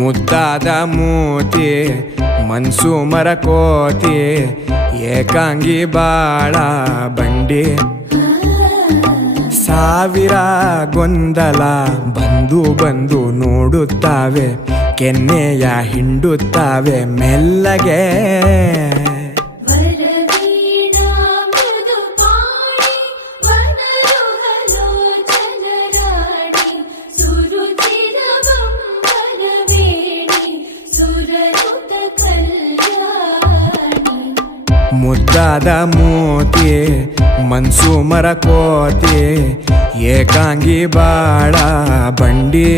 ಮುದ್ದಾದ ಮೂತಿ ಮನ್ಸು ಮರಕೋತಿ ಏಕಾಂಗಿ ಬಾಳ ಬಂಡಿ ಸಾವಿರ ಗೊಂದಲ ಬಂದು ಬಂದು ನೋಡುತ್ತಾವೆ ಕೆನ್ನೆಯ ಹಿಂಡುತ್ತಾವೆ ಮೆಲ್ಲಗೆ ಮುದ್ದಾದ ಮೂತಿ ಮನ್ಸು ಮರಕೋತಿ ಏಕಾಂಗಿ ಬಾಳ ಬಂಡಿ